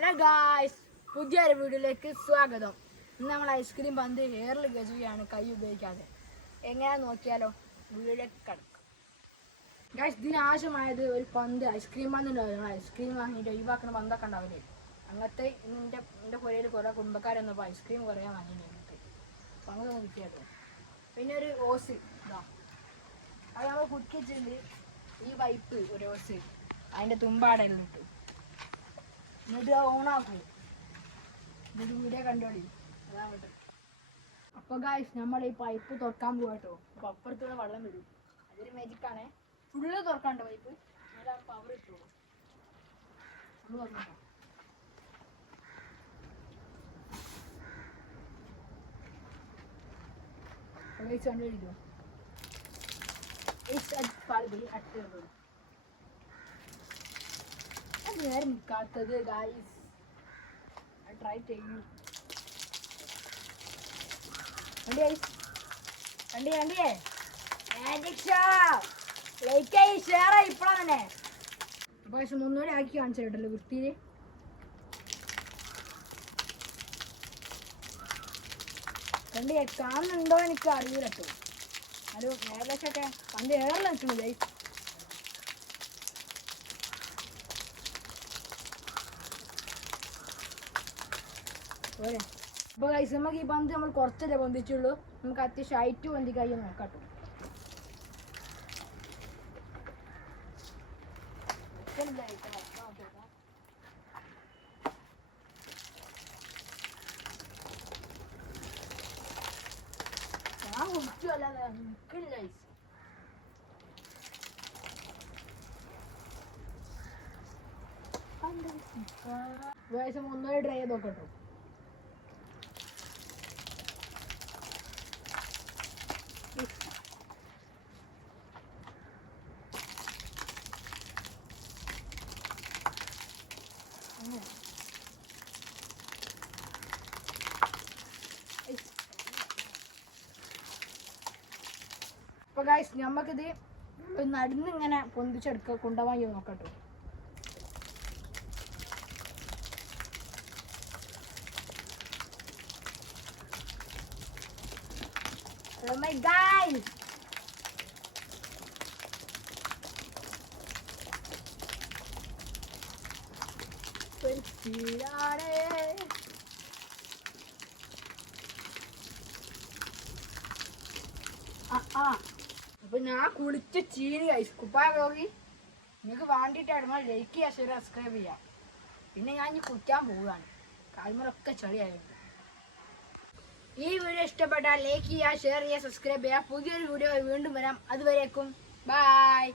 Hello guys പുതിയൊരു വീഡിയോയിലേക്ക് സ്വാഗതം. ഇന്ന് നമ്മൾ ഐസ്ക്രീം പന്ത് ഹെയറിൽ കയറ്റുകയാണ് കൈ ഉപയോഗിക്കാതെ. എങ്ങനെ നോക്കിയാലോ വീഡിയോയിലേക്ക് കിടക്കും. ഗായ്സ് ഇതിന് ആവശ്യമായത് ഒരു പന്ത് ഐസ്ക്രീം പന്ത് ഉണ്ടാവും ഐസ്ക്രീം വാങ്ങിയിട്ട് ഒഴിവാക്കുന്ന പന്തൊക്കെ ഉണ്ടാവില്ലേ? അങ്ങനത്തെ എന്റെ എന്റെ പുരയിൽ കുറേ കുടുംബക്കാരൊന്നും ഐസ്ക്രീം കുറേ വാങ്ങിയിട്ട് എനിക്ക് അപ്പം അങ്ങനൊന്ന് കിട്ടിയത് പിന്നെ ഒരു ഓസ് ഇതാ. അത് നമ്മൾ കുടിക്കിച്ചിട്ടുണ്ട് ഈ വൈപ്പ് ഒരു ഓസ് അതിന്റെ തുമ്പാടെല്ലാം ഇട്ടു. എന്നിട്ട് ഓണാക്കും. എന്നിട്ട് വീഡിയോ കണ്ടോളി അതാണ് അപ്പൊ ഗായ്സ് നമ്മൾ ഈ പൈപ്പ് തുറക്കാൻ പോവാട്ടോ അപ്പൊ അപ്പുറത്തൂടെ വെള്ളം വരും. അതൊരു മാജിക്കാണേ ഫുള്ള് തുറക്കാണ്ട് പൈപ്പ് നല്ല പവർ ഇട്ടു നമ്മൾ തുറന്നോ ഗൈസ് കണ്ടുപിടിക്കോ. പാൽ അട്ട് അത് ട്രൈ മാജിക് ഷോ ഷെയർ ആക്കി കാണിച്ചിട്ടല്ലോ വൃത്തിയിൽ കണ്ടി കാണുന്നുണ്ടോ എനിക്ക് അറിയില്ല കേട്ടോ. അത് ഏകദേശമൊക്കെ പണ്ട് ഏറെ നിൽക്കുന്നു ഗൈസ് പോരെ അപ്പൊ ഗൈസ് നമുക്ക് ഈ പന്ത് നമ്മൾ കുറച്ചല്ലേ പൊന്തിച്ചുള്ളൂ. നമുക്ക് അത്യാവശ്യം ഹൈറ്റ് പൊന്തിക്കായി നോക്കാട്ടോ ഞാൻ കുടിച്ചു അല്ലാതെ നിൽക്കില്ല ട്രൈ ചെയ്ത് നോക്കട്ടോ അപ്പൊ ഗായ്സ് നമുക്കിത് നടന്ന് ഇങ്ങനെ പൊന്തിച്ചെടുക്ക കൊണ്ടുപോയി നോക്കട്ടോ. Oh my god! അപ്പൊ ഞാൻ കുളിച്ച് ചീനി കഴിച്ചു കുപ്പായ പോകി നിങ്ങൾക്ക് വേണ്ടിയിട്ടായിരുന്നു ലൈക്ക് ചെയ്യാം ശരി സബ്സ്ക്രൈബ് ചെയ്യാം. പിന്നെ ഞാൻ ഇനി കുളിക്കാൻ പോവുകയാണ്. കാൽമറൊക്കെ ചെളിയായിരുന്നു ഈ വീഡിയോ ഇഷ്ടപ്പെട്ടാൽ ലൈക്ക് ചെയ്യുക ഷെയർ ചെയ്യുക സബ്സ്ക്രൈബ് ചെയ്യുക പുതിയൊരു വീഡിയോ വീണ്ടും വരാം. അതുവരേക്കും. ബൈ